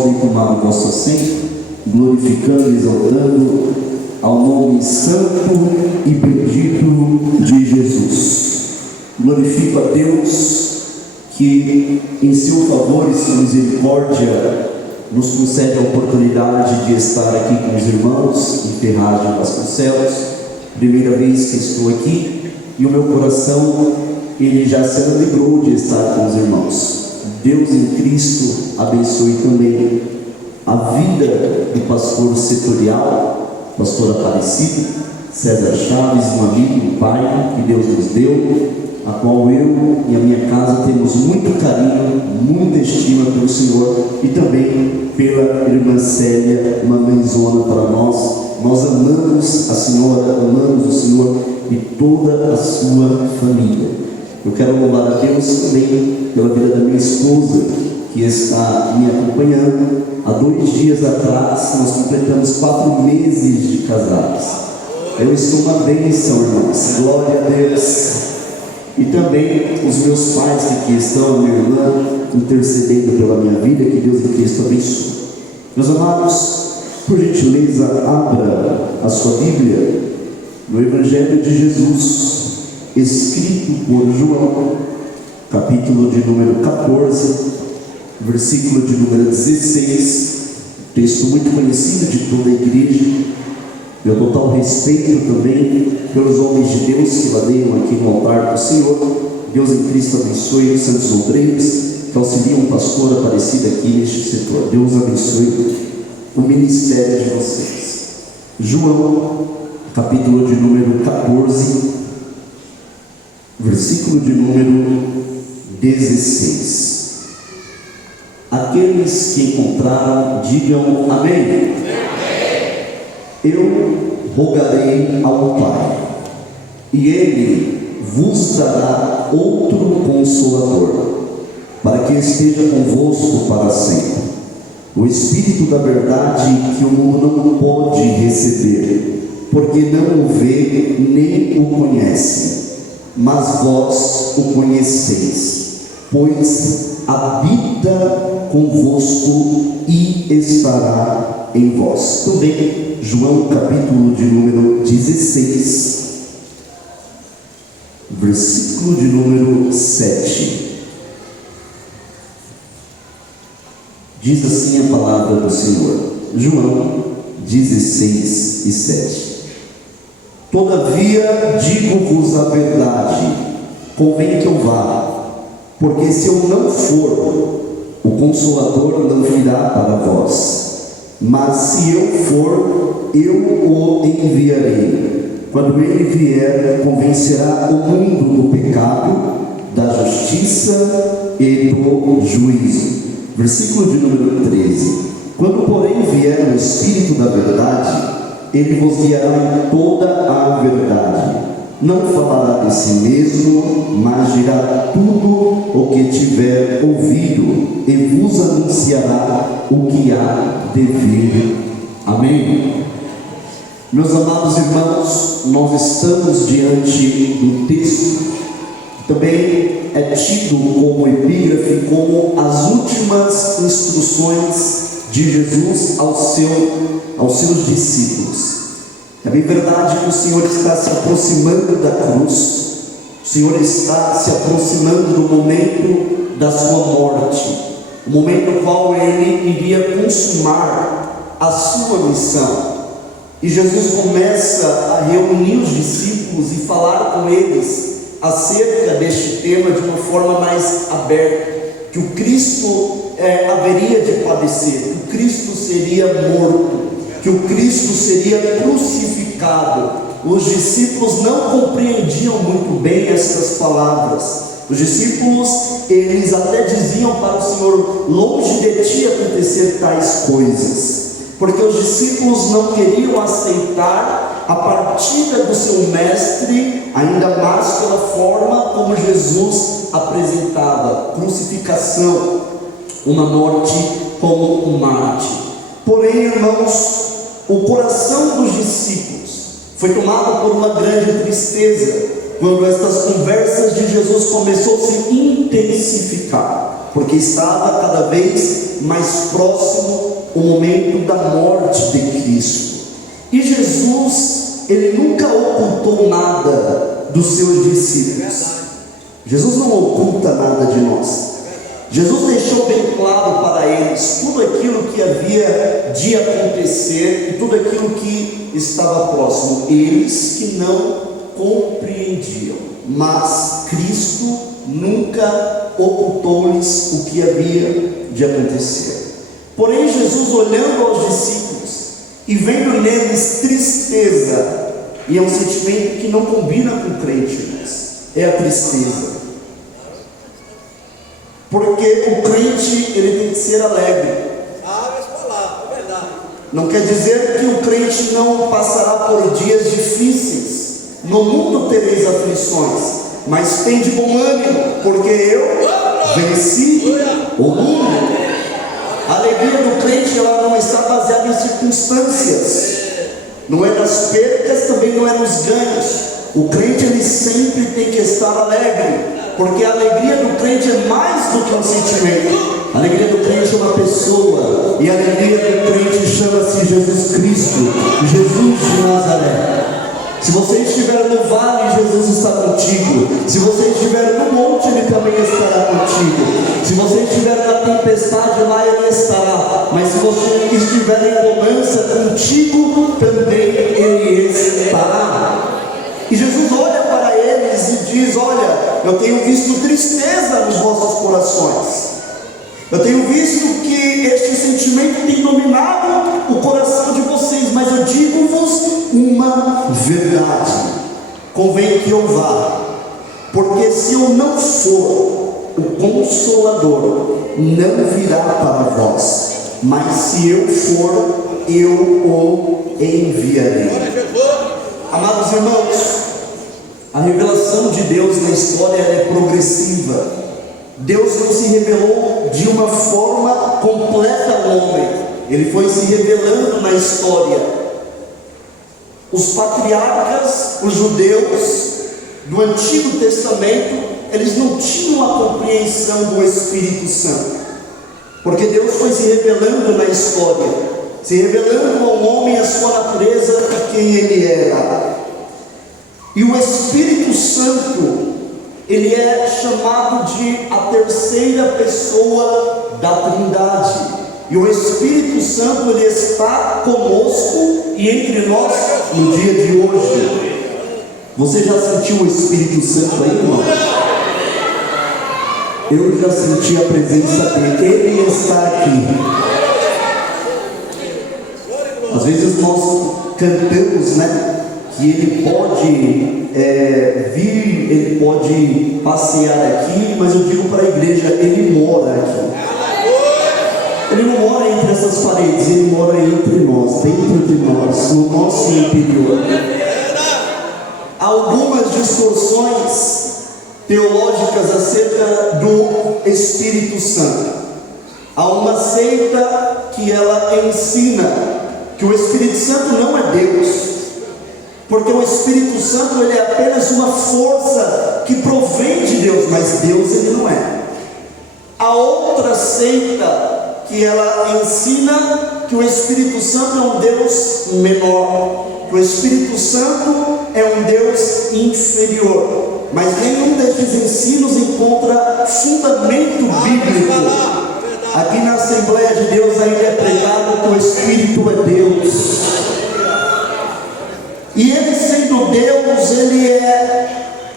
podem tomar o vosso assento, glorificando e exaltando ao nome santo e bendito de Jesus. Glorifico a Deus que, em seu favor e sua misericórdia, nos concede a oportunidade de estar aqui com os irmãos em Ferragem Vasconcelos. Primeira vez que estou aqui, e o meu coração ele já se alegrou de estar com os irmãos. Deus em Cristo abençoe também a vida do pastor setorial, pastor Aparecido, César Chaves, um amigo, um pai que Deus nos deu, a qual eu e a minha casa temos muito carinho, muita estima pelo Senhor, e também pela irmã Célia, uma mãezona para nós. Nós amamos a Senhora, amamos o Senhor e toda a sua família. Eu quero louvar a Deus também pela vida da minha esposa, que está me acompanhando. Há 2 dias atrás nós completamos 4 meses de casados. Eu estou uma bênção, irmãos, glória a Deus. E também os meus pais que aqui estão, a minha irmã, intercedendo pela minha vida, que Deus em Cristo abençoe. Meus amados, por gentileza, abra a sua Bíblia no Evangelho de Jesus, escrito por João, capítulo de número 14, versículo de número 16, texto muito conhecido de toda a igreja. Meu total respeito também pelos homens de Deus que vadeiam aqui no altar do Senhor. Deus em Cristo abençoe os santos obreiros que auxiliam o pastor Aparecido aqui neste setor. Deus abençoe o ministério de vocês. João, capítulo de número 14, versículo de número 16. Aqueles que encontraram, digam amém. Eu rogarei ao Pai, e Ele vos dará outro Consolador, para que esteja convosco para sempre. O Espírito da verdade, que o mundo não pode receber, porque não o vê nem o conhece, mas vós o conheceis, pois habita convosco e estará em vós. Também João capítulo de número 16, versículo de número 7. Diz assim a palavra do Senhor. João 16 e 7. Todavia digo-vos a verdade, convém que eu vá, porque se eu não for, o Consolador não virá para vós. Mas se eu for, eu o enviarei. Quando ele vier, convencerá o mundo do pecado, da justiça e do juízo. Versículo de número 13. Quando porém vier o Espírito da verdade, ele vos guiará em toda a verdade. Não falará de si mesmo, mas dirá tudo o que tiver ouvido, e vos anunciará o que há de vir. Amém? Meus amados irmãos, nós estamos diante de um texto que também é tido como epígrafe, como as últimas instruções de Jesus aos seus discípulos. É bem verdade que o Senhor está se aproximando da cruz, o Senhor está se aproximando do momento da sua morte, o momento no qual ele iria consumar a sua missão. E Jesus começa a reunir os discípulos e falar com eles acerca deste tema de uma forma mais aberta, que o Cristo haveria de padecer, que o Cristo seria morto, que o Cristo seria crucificado. Os discípulos não compreendiam muito bem estas palavras. Os discípulos, eles até diziam para o Senhor: longe de ti acontecer tais coisas, porque os discípulos não queriam aceitar a partida do seu mestre, ainda mais pela forma como Jesus apresentava: crucificação, uma morte como um Marte. Porém, irmãos, o coração dos discípulos foi tomado por uma grande tristeza quando estas conversas de Jesus começou a se intensificar. porque estava cada vez mais próximo o momento da morte de Cristo. E Jesus, ele nunca ocultou nada dos seus discípulos. Jesus não oculta nada de nós. Jesus deixou bem claro para eles tudo aquilo que havia de acontecer e tudo aquilo que estava próximo. Eles que não compreendiam, mas Cristo nunca ocultou-lhes o que havia de acontecer. Porém, Jesus, olhando aos discípulos e vendo neles tristeza, e é um sentimento que não combina com o crente, é a tristeza. Porque o crente, ele tem que ser alegre. É verdade. Não quer dizer que o crente não passará por dias difíceis. No mundo tereis aflições, mas tem de bom ânimo, porque eu venci o mundo. A alegria do crente, ela não está baseada em circunstâncias. Não é nas percas, também não é nos ganhos. O crente, ele sempre tem que estar alegre, porque a alegria do crente é mais do que um sentimento. A alegria do crente é uma pessoa, e a alegria do crente chama-se Jesus Cristo, Jesus de Nazaré. Se você estiver no vale, Jesus está contigo. Se você estiver no monte, Ele também estará contigo. Se você estiver na tempestade, lá Ele estará. Mas se você estiver em bonança, contigo também Ele estará. E Jesus olha para eles e diz: olha, eu tenho visto tristeza nos vossos corações. Eu tenho visto que este sentimento tem dominado o coração de vocês, mas eu digo-vos uma verdade: convém que eu vá, porque se eu não for, o Consolador não virá para vós, mas se eu for, eu o enviarei. Amados irmãos, a revelação de Deus na história é progressiva. Deus não se revelou de uma forma completa ao homem, Ele foi se revelando na história. Os patriarcas, os judeus do Antigo Testamento, eles não tinham a compreensão do Espírito Santo, porque Deus foi se revelando na história, se revelando ao homem a sua natureza e quem ele era. E o Espírito Santo, ele é chamado de a terceira pessoa da Trindade. E o Espírito Santo, ele está conosco e entre nós no dia de hoje. Você já sentiu o Espírito Santo aí, irmão? Eu já senti a presença dele. Ele está aqui. Às vezes nós cantamos, né? Que ele pode vir, ele pode passear aqui, mas eu digo para a igreja, ele mora aqui. Ele não mora entre essas paredes, ele mora entre nós, dentro de nós, no nosso interior. Há algumas distorções teológicas acerca do Espírito Santo. Há uma seita que ela ensina que o Espírito Santo não é Deus, porque o Espírito Santo, ele é apenas uma força que provém de Deus, mas Deus ele não é. A outra seita que ela ensina que o Espírito Santo é um Deus menor, que o Espírito Santo é um Deus inferior, mas nenhum desses ensinos encontra fundamento bíblico. Aqui na Assembleia de Deus ainda é pregado que o Espírito é Deus. E ele, sendo Deus, ele é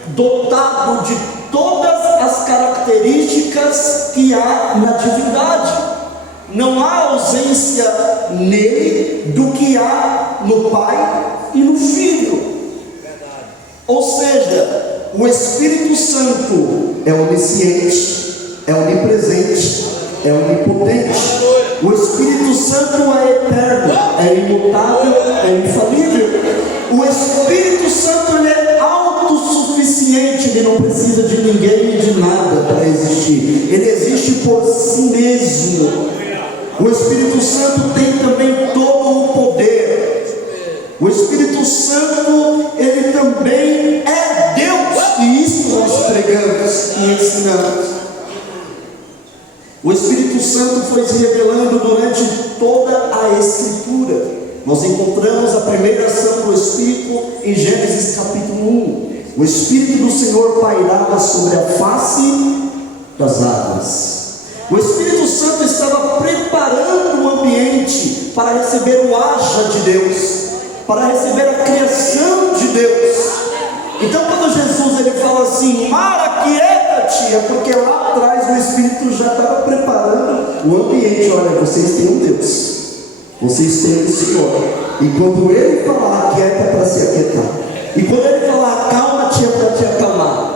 dotado de todas as características que há na divindade. Não há ausência nele do que há no Pai e no Filho. Ou seja, o Espírito Santo é onisciente, é onipresente, é onipotente. O Espírito Santo é eterno, é imutável, é infalível. O Espírito Santo, ele é autossuficiente, ele não precisa de ninguém e de nada para existir. Ele existe por si mesmo. O Espírito Santo tem também todo o poder. O Espírito Santo, ele também é Deus, e isso nós pregamos e ensinamos. Santo foi se revelando durante toda a Escritura. Nós encontramos a primeira ação do Espírito em Gênesis capítulo 1. O Espírito do Senhor pairava sobre a face das águas. O Espírito Santo estava preparando o ambiente para receber o haja de Deus, para receber a criação de Deus. Então quando Jesus ele fala assim, mar, aquieta-te, é porque lá atrás o Espírito já estava preparando o ambiente. Olha, vocês têm um Deus, vocês têm um Senhor, e quando Ele falar, aquieta, é para se aquietar, e quando Ele falar, acalma-te, é para te acalmar.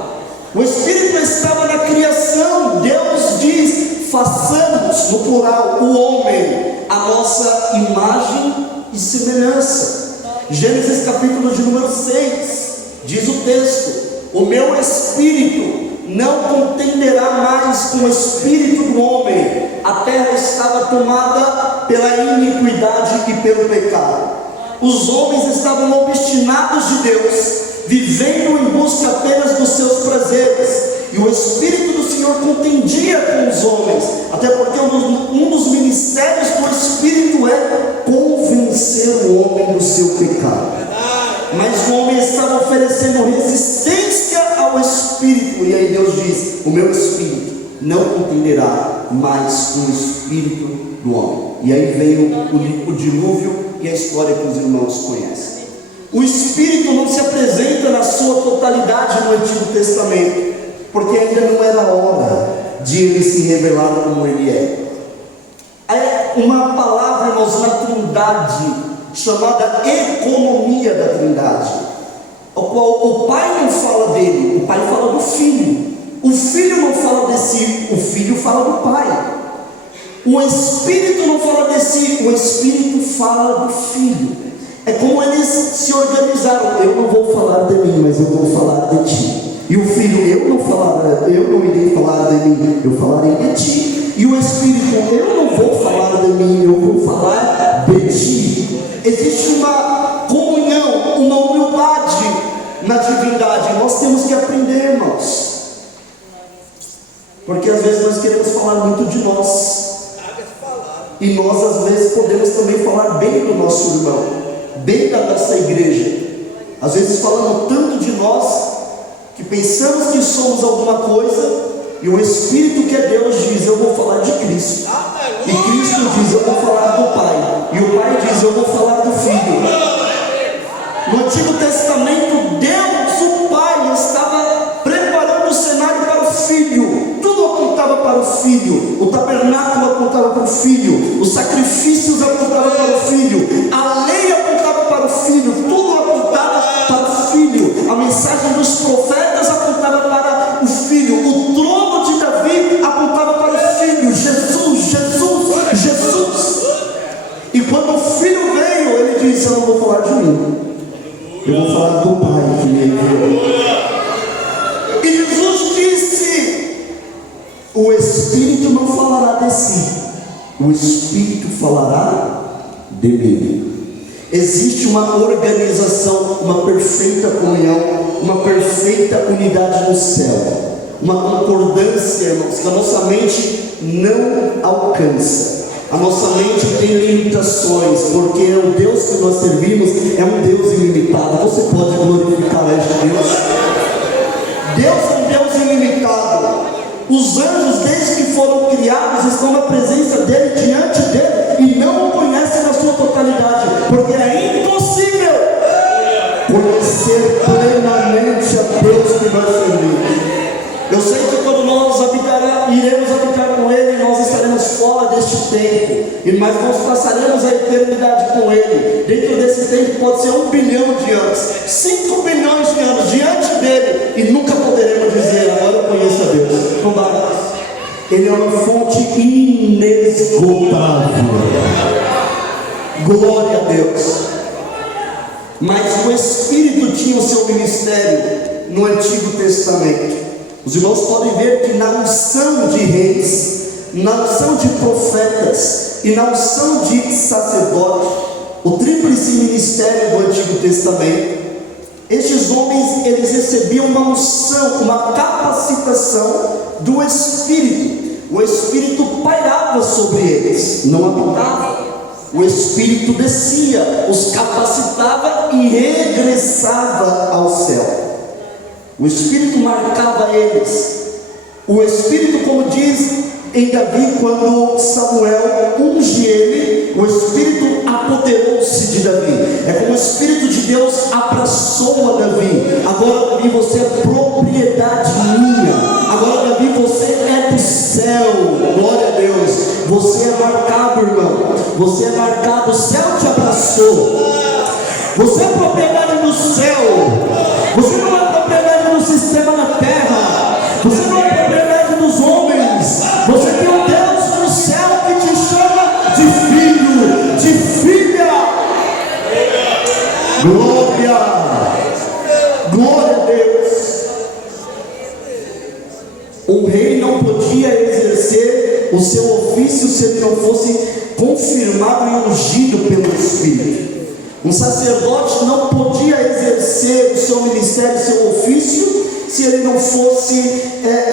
O Espírito estava na criação. Deus diz, façamos, no plural, o homem, a nossa imagem e semelhança. Gênesis capítulo de número 6, diz o texto, o meu Espírito não contenderá mais com o Espírito do homem. A terra estava tomada pela iniquidade e pelo pecado. Os homens estavam obstinados de Deus, vivendo em busca apenas dos seus prazeres, e o Espírito do Senhor contendia com os homens, até porque um dos ministérios do Espírito é convencer o homem do seu pecado. Mas o homem estava oferecendo resistência ao Espírito, e aí Deus diz, o meu Espírito não contenderá mais com o Espírito do homem. E aí veio o dilúvio e a história que os irmãos conhecem. O Espírito não se apresenta na sua totalidade no Antigo Testamento, porque ainda não era hora de Ele se revelar como Ele é. É uma palavra, irmãos, na Trindade, chamada economia da Trindade, o qual o Pai não fala dele, o Pai fala do Filho, o Filho não fala de si, o Filho fala do Pai, o Espírito não fala de si, o Espírito fala do Filho. É como eles se organizaram. Eu não vou falar de mim, mas eu vou falar de ti. E o Filho, eu não irei falar de mim, eu falarei de ti. E o Espírito, eu não vou falar de mim, eu vou falar de ti. Existe uma comunhão, uma humildade na divindade. Nós temos que aprender, irmãos, porque às vezes nós queremos falar muito de nós, e nós às vezes podemos também falar bem do nosso irmão, bem da nossa igreja. Às vezes falamos tanto de nós que pensamos que somos alguma coisa, e o Espírito que é Deus diz, eu vou falar de Cristo. E Cristo diz, eu vou falar do Pai. E o Pai diz, eu vou falar do Filho. No Antigo Testamento, Deus, o Pai, estava preparando o cenário para o Filho. Tudo apontava para o Filho. O tabernáculo apontava para o Filho. Os sacrifícios apontavam para o Filho. A lei apontava para o Filho. Tudo apontava para o Filho. A mensagem dos profetas apontava para o Filho. O trono de Davi apontava para o Filho. Jesus, Jesus, Jesus. E quando o Filho veio, ele disse, eu não vou falar de mim, eu vou falar do Pai que me enviou. E Jesus disse, o Espírito não falará de si, o Espírito falará de mim. Existe uma organização, uma perfeita comunhão, uma perfeita unidade no céu, uma concordância, irmãos, que a nossa mente não alcança. A nossa mente tem limitações, porque o Deus que nós servimos é um Deus ilimitado. Você pode glorificar este Deus? Deus é um Deus ilimitado. Os anjos, desde que foram criados, estão na presença dele, diante dele, e não o conhecem na sua totalidade, porque é impossível conhecer plenamente a Deus que nós servimos. Eu sei que quando nós iremos habitar com Ele, nós estaremos fora deste tempo, mas nós passaremos a eternidade com Ele. Dentro desse tempo pode ser 1 bilhão de anos, 5 bilhões de anos diante dele, e nunca poderemos dizer, agora eu conheço a Deus. Não dá mais. Ele é uma fonte inesgotável. Glória a Deus. Mas o Espírito tinha o seu ministério no Antigo Testamento. Os irmãos podem ver que na unção de reis, na unção de profetas e na unção de sacerdote, o tríplice ministério do Antigo Testamento, estes homens, eles recebiam uma unção, uma capacitação do Espírito, o Espírito pairava sobre eles, não habitava. O Espírito descia, os capacitava e regressava ao céu. O Espírito marcava eles. O Espírito, como diz em Davi, quando Samuel unge ele, o Espírito apoderou-se de Davi. É como o Espírito de Deus abraçou a Davi. Agora, Davi, você é propriedade minha. Agora, Davi, você é do céu. Glória a Deus. Você é marcado, irmão. Você é marcado. O céu te abraçou. Você é propriedade do céu. Você não é propriedade do sistema na terra. Você não é propriedade dos homens. Você tem um Deus no céu que te chama de filho, de filha. Glória, glória a Deus. Um rei não podia exercer o seu ofício se ele não fosse confirmado e ungido pelo Espírito. Um sacerdote não podia exercer o seu ministério, o seu ofício, se ele não fosse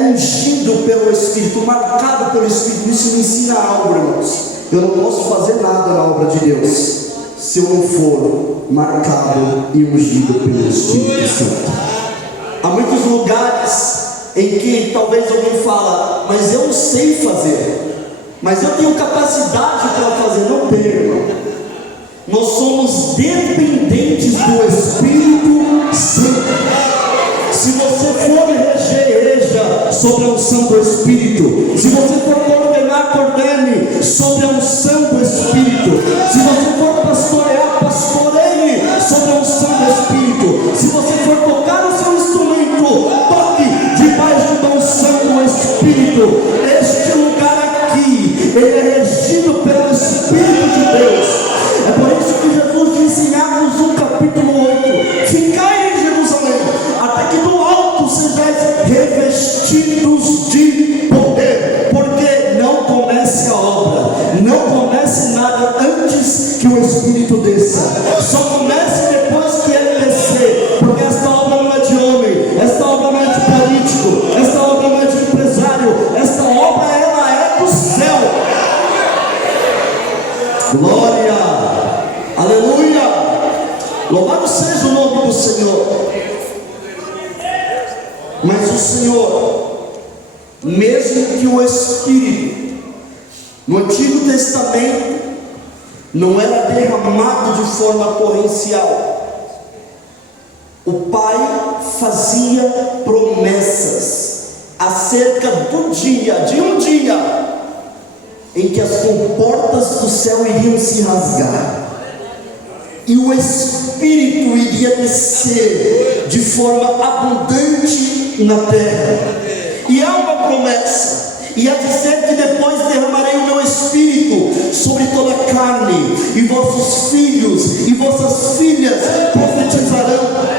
ungido pelo Espírito, marcado pelo Espírito. Isso me ensina algo, irmãos. Eu não posso fazer nada na obra de Deus se eu não for marcado e ungido pelo Espírito Santo. Há muitos lugares em que talvez alguém fala, mas eu não sei fazer, mas eu tenho capacidade para fazer. Não tenho, irmão. Nós somos dependentes do Espírito Santo. Se você for reger sobre a unção do Espírito. Se você for coordenar, coordene sobre a unção do Espírito. Se você for pastorear, pastoreie sobre a unção do Espírito. Se você for tocar o seu instrumento, toque debaixo da unção do Espírito. Este lugar aqui, ele é regido pelo Espírito de Deus. É por isso que Jesus disse em Atos 1, capítulo 8: ficai em Jerusalém, até que do alto sejais revestidos de poder. Porque não comece a obra, não comece nada antes que o Espírito desça. Só comece depois que ele descer. Porque esta obra não é de homem, esta obra não é de político, esta obra não é de empresário, esta obra ela é do céu. Glória, aleluia, louvado seja o nome do Senhor. Mas o Senhor, mesmo que o Espírito no Antigo Testamento não era derramado de forma torrencial, o Pai fazia promessas acerca do dia, de um dia em que as comportas do céu iriam se rasgar e o Espírito iria descer de forma abundante na terra. E há uma promessa, e há de ser que depois derramarei o meu Espírito sobre toda a carne, e vossos filhos e vossas filhas profetizarão,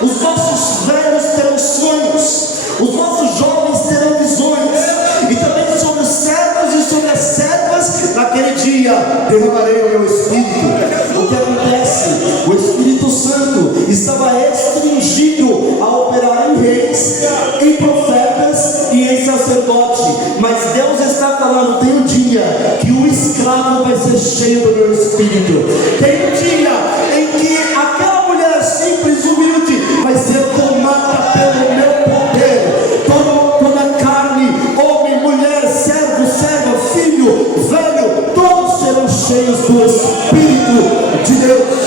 os vossos velhos terão sonhos, os vossos jovens terão visões, e também sobre os servos e sobre as servas naquele dia derramarei o meu Espírito. O que acontece? O Espírito Santo estava restringido a operar em reis, em profetas e em sacerdote. Mas Deus está falando: tem um dia que o escravo vai ser cheio do meu Espírito. Tem um dia em que aquela mulher simples, humilde, vai ser tomada pelo meu poder. Toda a carne, homem, mulher, servo, serva, filho, velho, todos serão cheios do Espírito de Deus.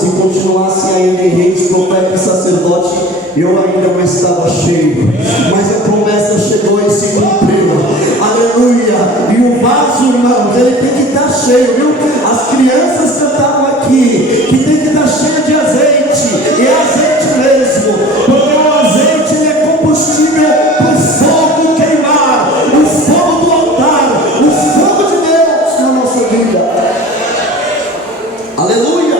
Se continuasse ainda em reis, profeta e sacerdote, eu ainda não estava cheio, mas a promessa chegou e se cumpriu. Aleluia. E o vaso, irmãos, ele tem que estar cheio, viu? As crianças cantavam aqui que tem que estar cheio de azeite, e é azeite mesmo, porque o azeite ele é combustível para o fogo queimar, o fogo do altar, o fogo de Deus na nossa vida. Aleluia.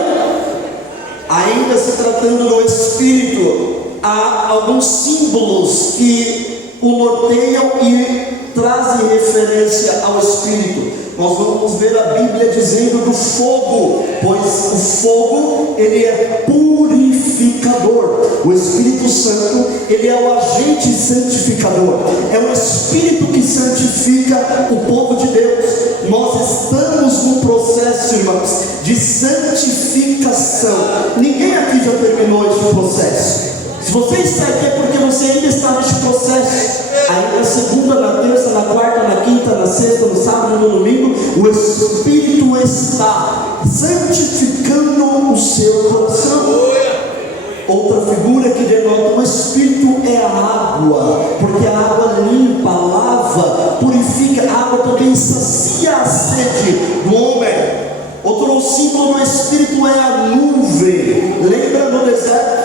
Ainda se tratando do Espírito, há alguns símbolos que o norteiam e trazem referência ao Espírito. Nós vamos ver a Bíblia dizendo do fogo, pois o fogo ele é purificador. santificador. O Espírito Santo, ele é o agente santificador. É o Espírito que santifica o povo de Deus. Nós estamos num processo, irmãos, de santificação. Ninguém aqui já terminou esse processo. Se você está aqui é porque você ainda está nesse processo. Aí na segunda, na terça, na quarta, na quinta, na sexta, no sábado, no domingo, o Espírito está santificando o seu coração. Outra figura que denota o Espírito é a água, porque a água limpa, lava, purifica. A água também sacia a sede do homem. Outro símbolo do Espírito é a nuvem. Lembra no deserto?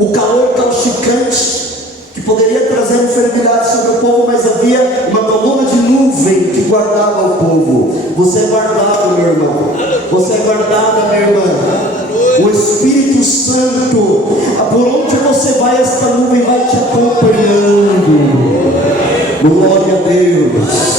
O calor causticante, que poderia trazer enfermidade sobre o povo, mas havia uma coluna de nuvem que guardava o povo. Você é guardado, meu irmão. Você é guardada, minha irmã. O Espírito Santo, por onde você vai, esta nuvem vai te acompanhando. Glória a Deus.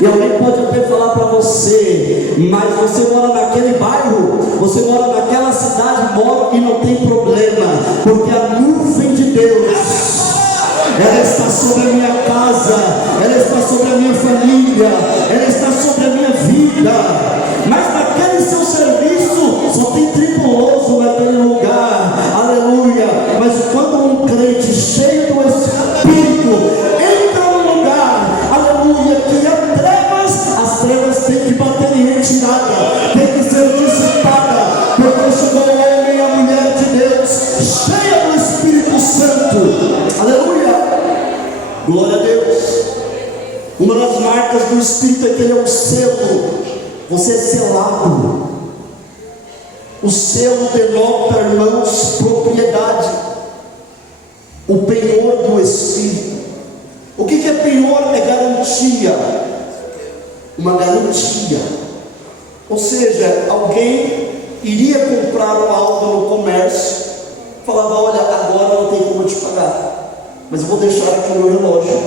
E alguém pode até falar para você, mas você mora naquele bairro, você mora naquela cidade, mora e não tem problema, porque a nuvem de Deus, ela está sobre a minha casa, ela está sobre a minha família, ela está sobre a minha vida. Mas naquele seu serviço só tem tripuloso naquele lugar, aleluia. Mas quando um crente cheio do Espírito entra no lugar, aleluia, que as trevas têm que bater em retirada, tem que ser dissipada, porque chegou o homem e a mulher de Deus, cheia do Espírito Santo, aleluia, glória a Deus. Uma das marcas do Espírito é que ele é um selo, você é selado. O selo denota, irmãos, propriedade, o penhor do Espírito. O que é penhor? É garantia, uma garantia. Ou seja, alguém iria comprar algo no comércio, falava: olha, agora não tem como eu te pagar, mas eu vou deixar aqui o meu relógio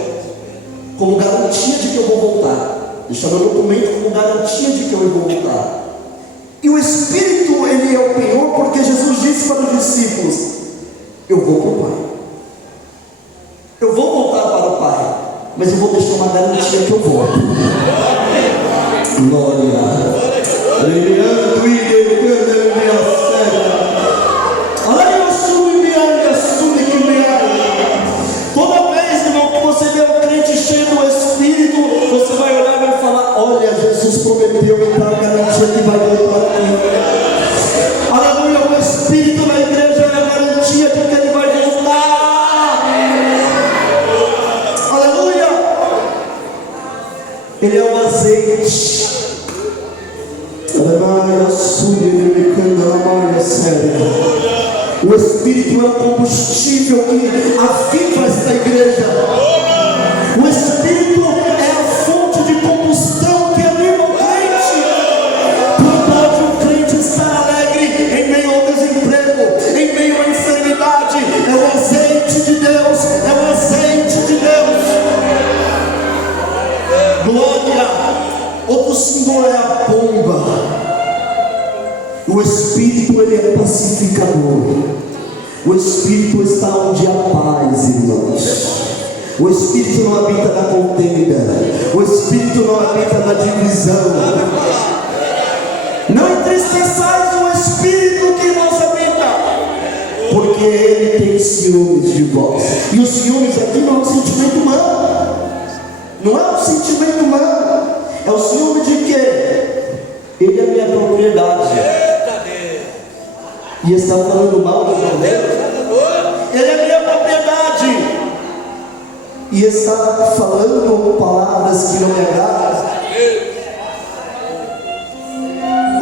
como garantia de que eu vou voltar, deixar meu documento como garantia de que eu vou voltar. E o Espírito, ele é o penhor, porque Jesus disse para os discípulos: eu vou para o Pai, eu vou voltar para o Pai, mas eu vou deixar uma garantia que eu volto. Glória. Toda vez, irmão, que você vê um crente cheio do Espírito, você vai olhar e vai falar: olha, Jesus prometeu, então a garantia que vai voltar aqui. Aleluia, o Espírito na igreja é a garantia de que ele vai voltar. Aleluia. Ele é o azeite. O Espírito é o combustível que aviva esta igreja. O Espírito é a fonte de combustão que anima o crente. Por pode o crente estar alegre em meio ao desemprego, em meio à enfermidade. É o azeite de Deus, é o azeite de Deus. Glória. Outro símbolo é a pomba. O Espírito, ele é pacificador. O Espírito está onde há paz, irmãos. O Espírito não habita na contenda. O Espírito não habita na divisão. Não entristeçais o Espírito que vos habita, porque ele tem ciúmes de vós. E os ciúmes aqui não é um sentimento humano. Não é um sentimento humano. É o ciúme de quê? Ele é minha propriedade e está falando mal do meu Deus. Ele é minha propriedade e está falando palavras que não me agradam.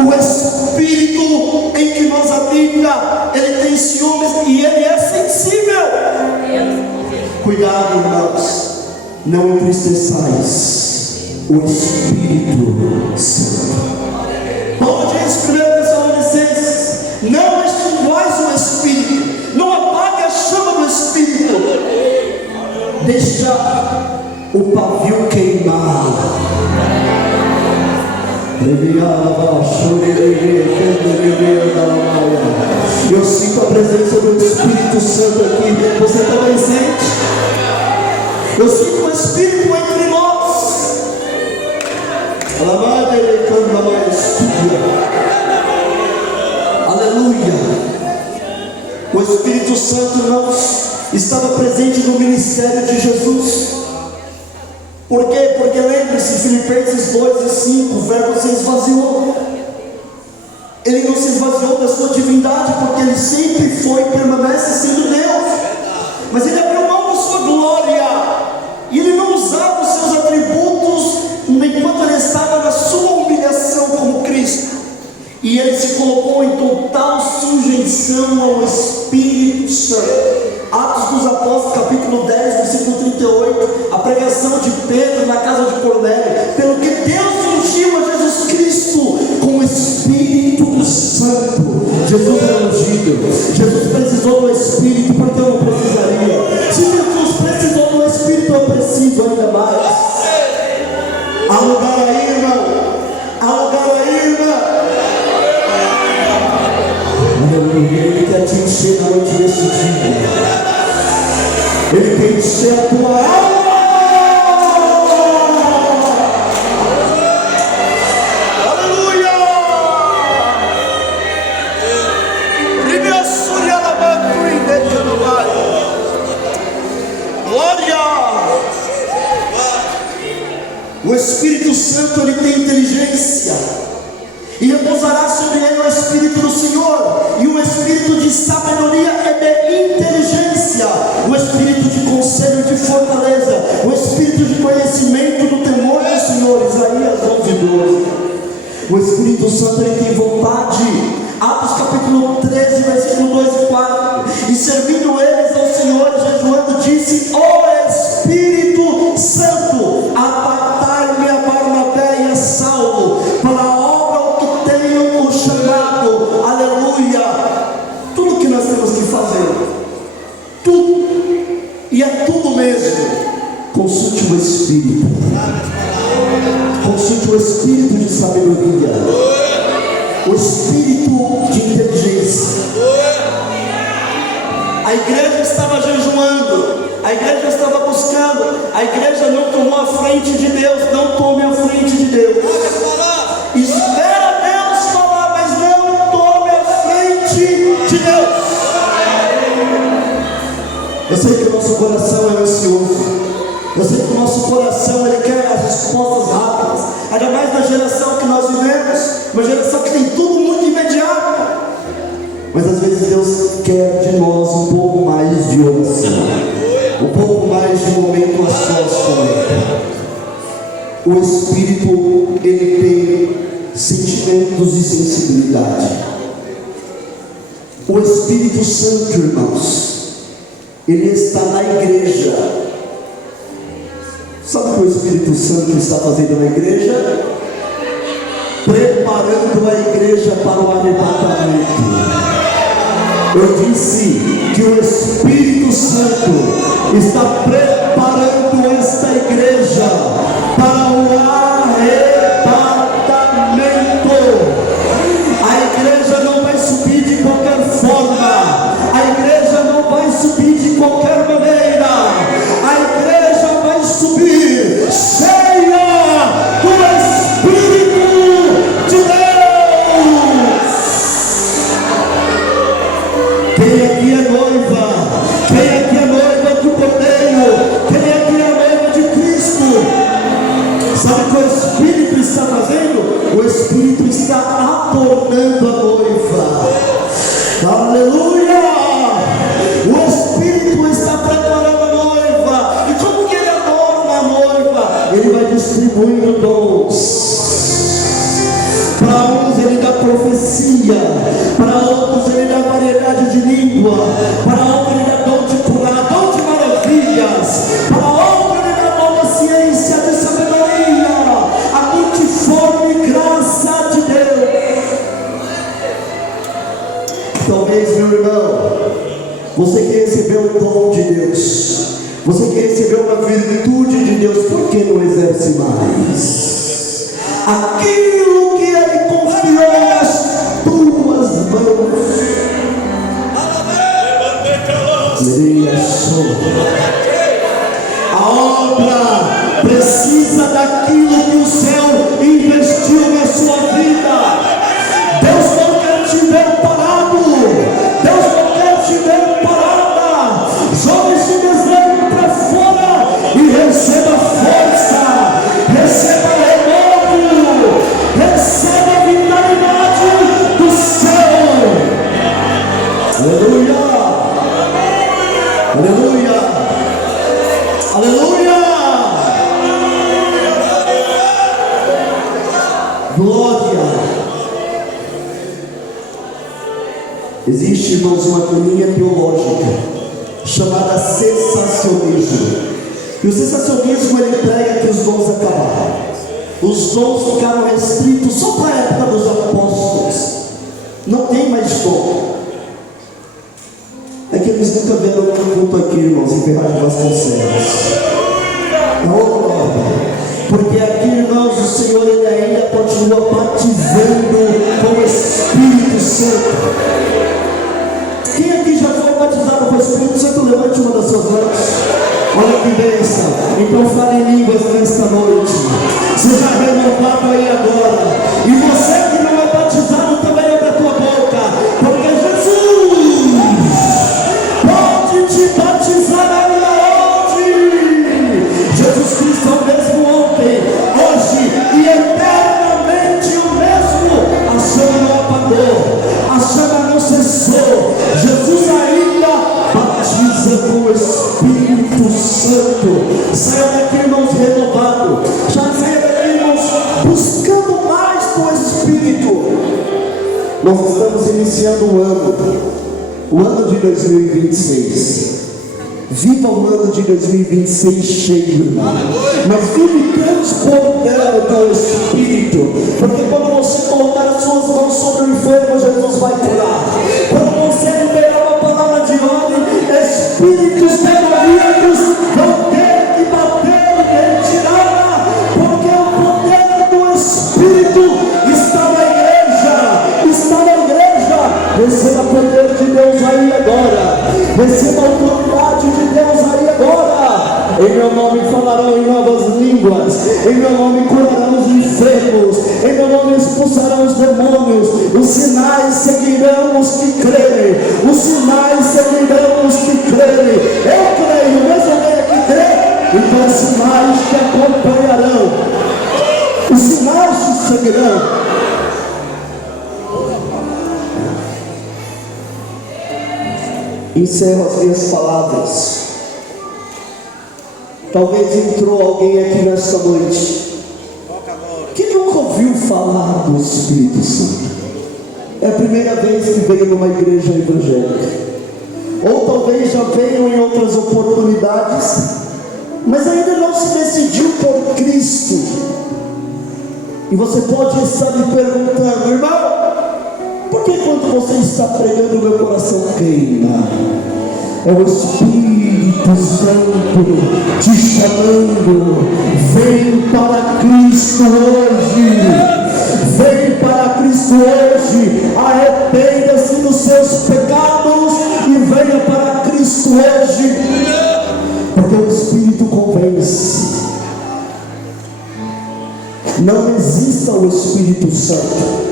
O Espírito em que nós habita, ele tem ciúmes e ele é sensível. Cuidado, irmãos, não entristeçais o Espírito Santo. Paulo diz em 1 Tessalonicenses: não extinguais o Espírito, não apague a chama do Espírito, deixa o pavio queimar. Eu sinto a presença do Espírito Santo aqui. Você também sente? Eu sinto o Espírito entre nós. Aleluia. O Espírito Santo, irmãos, estava presente no ministério de Jesus. Por quê? Porque lembre-se, Filipenses 2:5, o verbo se esvaziou. Ele não se esvaziou da sua divindade, porque ele sempre foi e permanece sendo Deus. Mas ele abriu mão da sua glória, e ele não usava os seus atributos enquanto ele estava na sua humilhação como Cristo. E ele se colocou em total sujeição ao Espírito Santo. Atos dos Apóstolos, capítulo 10, versículo 38, a pregação de Pedro na casa de Cornélio. Pelo que Deus ungiu a Jesus Cristo com o Espírito Santo. Jesus é ungido. Jesus precisou do Espírito, porque eu não precisaria. Se Jesus precisou do Espírito, eu preciso ainda mais. Há lugar aí, irmão. Há lugar aí, irmão. Ele quer te encher na noite desse dia. Ele quer encher a tua alma. Aleluia. Glória. O Espírito Santo, ele tem inteligência, e repousará sobre ele o Espírito do Senhor, e o Espírito de sabedoria e de inteligência, o Espírito de conselho e de fortaleza, o Espírito de conhecimento do temor do Senhor. Isaías 11:12. O Espírito Santo, ele tem vontade. Atos capítulo 13, versículo 2 e 4. E servindo eles ao Senhor, jejuando, disse: ó Espírito Santo, apartai-me a Barnabé e a Saulo para a obra que tenho o chamado. Aleluia. Tudo que nós temos que fazer, tudo, e é tudo mesmo, consulte o Espírito. Consulte o Espírito de sabedoria, o Espírito de inteligência. A igreja estava jejuando, a igreja estava buscando, a igreja não tomou a frente de Deus. Não tome a frente de Deus. Espera Deus falar, mas não tome a frente de Deus. Eu sei que o nosso coração é ansioso. Eu sei que o nosso coração, ele quer as respostas rápidas. Ainda mais na geração que nós vivemos, uma geração que tem tudo muito imediato. Mas às vezes Deus quer de nós um pouco mais de oração, um pouco mais de momento a sós com Ele. O Espírito, ele tem sentimentos e sensibilidade. O Espírito Santo, irmãos, ele está na igreja. Sabe o que o Espírito Santo está fazendo na igreja? Preparando a igreja para o arrebatamento. Eu disse que o Espírito Santo está preparando esta igreja para o arrebatamento. A igreja não vai subir de qualquer forma. A igreja não vai subir de qualquer maneira. A igreja vai subir cheia do Espírito de Deus. Quem aqui é noiva? Quem aqui é noiva do Cordeiro? Quem aqui é noiva de Cristo? Sabe o que o Espírito está fazendo? O Espírito está adornando a noiva. Aleluia! O Espírito está preparando a noiva. E como que ele adora uma noiva? Ele vai distribuindo dons. Para uns ele dá profecia, para outros ele dá variedade de língua, para outros ele dá dom de curar, dom de maravilhas, para outros ele dá dom da ciência, de sabedoria, a multiforme graça de Deus. Talvez, meu irmão, você que recebeu o dom de Deus, você que recebeu uma virtude de Deus, por que não exerce mais aquilo recompensa daquilo que o céu investiu na sua vida. Deus não quer te ver parado. Deus não quer te ver parada. Jogue esse desejo para fora e receba força, receba renovo, receba a vitalidade do céu. Aleluia, aleluia, aleluia. Glória. Existe, irmãos, uma caminha teológica chamada cessacionismo. E o cessacionismo, ele prega que os dons acabaram. Os dons ficaram restritos só para a época dos apóstolos. Não tem mais dom. É que eles nunca viram um culto aqui, irmãos, em Ferraz de Vasconcelos. Porque aqui, irmãos, o Senhor, ele ainda continua batizando com o Espírito Santo. Quem aqui já foi batizado com o Espírito Santo, levante uma das suas mãos. Olha que bênção. Então fale em línguas nesta noite. Seja renovado aí agora. E você que não é batizado, também abre a tua boca, porque Jesus pode te batizar ainda hoje. Jesus Cristo é o mesmo ontem, hoje e eternamente o mesmo. A chama não apagou, a chama não cessou. Jesus ainda batiza com o Espírito Santo. Saia daqui, irmãos, renovado. Já saia daqui, irmãos, buscando mais do Espírito. Nós estamos iniciando o ano de 2026. Viva o ano de 2026 cheio, mas vive transbordando do Espírito, porque quando você colocar as suas mãos sobre o enfermo, Jesus vai curar. Quando você liberar uma palavra de ordem, espíritos demoníacos vão ter que bater em retirada, porque o poder do Espírito está na igreja, está na igreja. Receba o poder de Deus aí agora, receba a autoridade de Deus aí agora. Em meu nome falarão em novas línguas, em meu nome curarão os enfermos, em meu nome expulsarão os demônios. Os sinais seguirão os que crerem, os sinais seguirão os que crerem. Eu creio, mas alguém aqui crê? Então os sinais te acompanharão, os sinais te seguirão. Encerro as minhas palavras. Talvez entrou alguém aqui nesta noite que nunca ouviu falar do Espírito Santo. É a primeira vez que veio numa igreja evangélica. Ou talvez já veio em outras oportunidades, mas ainda não se decidiu por Cristo. E você pode estar me perguntando: irmão, por que quando você está pregando meu coração queima? É o Espírito Santo te chamando. Vem para Cristo hoje. Vem para Cristo hoje. Arrependa-se dos seus pecados e venha para Cristo hoje, porque o Espírito convence. Não resista ao Espírito Santo.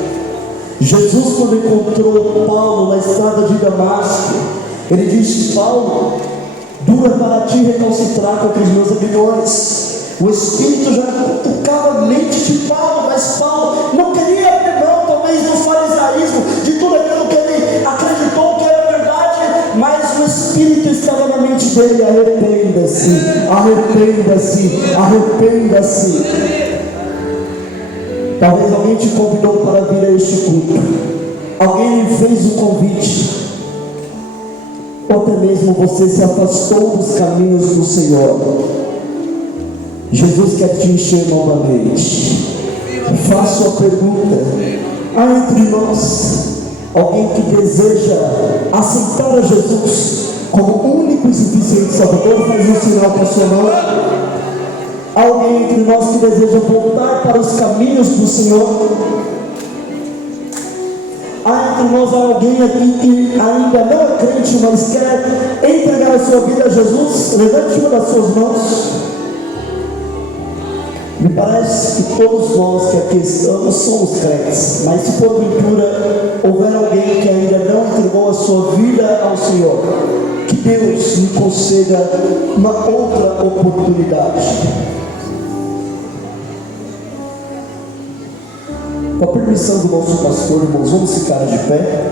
Jesus, quando encontrou Paulo na estrada de Damasco, ele disse: Paulo, dura para ti recalcitrar contra os meus aguilhões. O Espírito já tocava a mente de Paulo, mas Paulo não queria abrir mão, talvez, do farisaísmo, de tudo aquilo que ele acreditou que era verdade, mas o Espírito estava na mente dele: arrependa-se, arrependa-se, arrependa-se. Talvez alguém te convidou para vir a este culto, alguém lhe fez o convite, ou até mesmo você se afastou dos caminhos do Senhor. Jesus quer te encher novamente. Faço a pergunta: há entre nós alguém que deseja aceitar a Jesus como único e suficiente Salvador? Faz um sinal com a sua mão. Alguém entre nós que deseja voltar para os caminhos do Senhor? Há entre nós alguém aqui que ainda não é crente, mas quer entregar a sua vida a Jesus? Levante uma das suas mãos. Me parece que todos nós que aqui estamos somos crentes, mas se porventura houver alguém que ainda não entregou a sua vida ao Senhor, que Deus lhe conceda uma outra oportunidade. Com a permissão do nosso pastor, irmãos, vamos ficar de pé.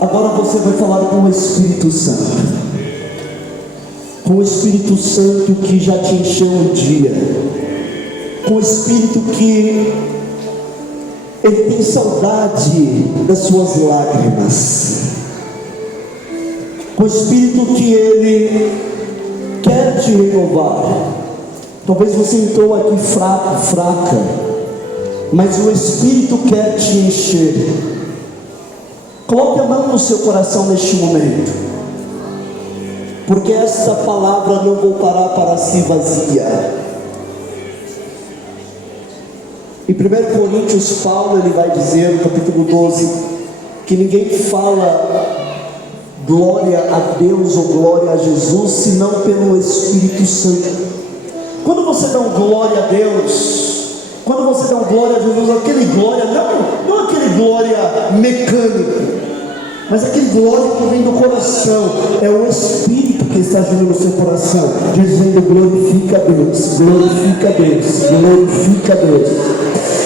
Agora você vai falar com o Espírito Santo. Com o Espírito Santo que já te encheu um dia. Com o Espírito que ele tem saudade das suas lágrimas. Com o Espírito que ele quer te renovar. Talvez você entrou aqui fraco, fraca, mas o Espírito quer te encher. Coloque a mão no seu coração neste momento, porque esta palavra não voltará para si vazia. Em 1 Coríntios, Paulo ele vai dizer no capítulo 12 que ninguém fala glória a Deus ou glória a Jesus senão pelo Espírito Santo. Quando você dá um glória a Deus, quando você dá um glória a Jesus, aquele glória, não aquele glória mecânico, mas aquele glória que vem do coração, é o Espírito que está agindo no seu coração, dizendo glorifica a Deus, glorifica a Deus, glorifica a Deus.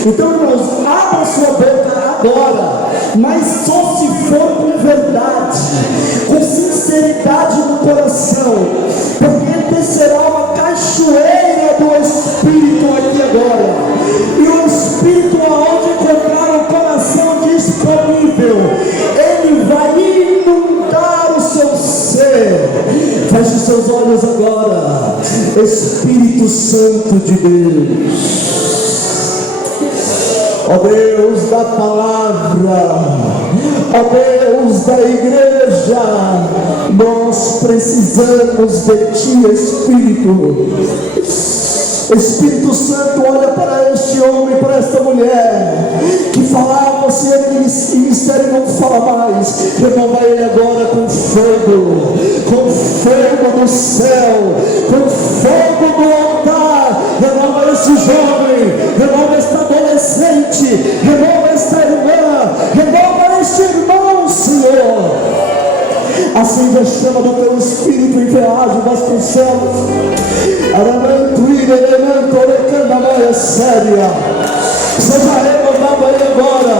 Então, irmãos, abra sua boca agora, mas só se for com verdade, com sinceridade no coração, porque descerá uma cachoeira do Espírito aqui agora, e o Espírito, aonde encontrar o coração disponível, ele vai inundar o seu ser. Feche seus olhos agora. Espírito Santo de Deus, ó Deus da palavra, ó Deus da igreja, nós precisamos de Ti, Espírito. Espírito Santo, olha para este homem, para esta mulher, que falava, se ele ministério não fala mais, renova ele agora com fogo do céu, com fogo do altar, renova esse jovem, renova esta adolescente, renova esta irmã, renova este irmão, Senhor. Acende a chama do Teu Espírito em Ferragem Vasconcelos. Séria. Seja renovado aí agora.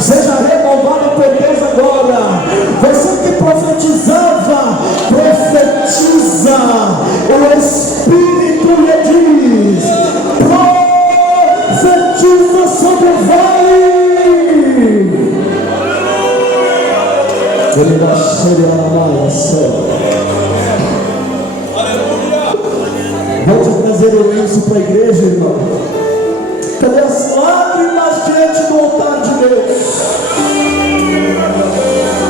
Seja renovado por Deus agora. Você que profetizava, profetiza. O Espírito lhe diz: profetiza sobre o vale. Ele vai ser vamos trazer o lenço para a igreja, irmão. Cadê as lágrimas diante do altar de Deus?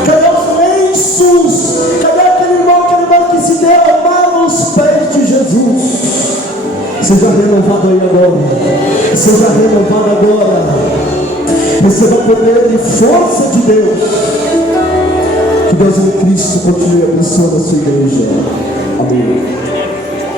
Cadê os lenços? Cadê aquele irmão que se derramava aos pés de Jesus? Seja renovado aí agora. Seja renovado agora. Receba poder e força de Deus. Que Deus em Cristo continue abençoando a sua igreja. Amém.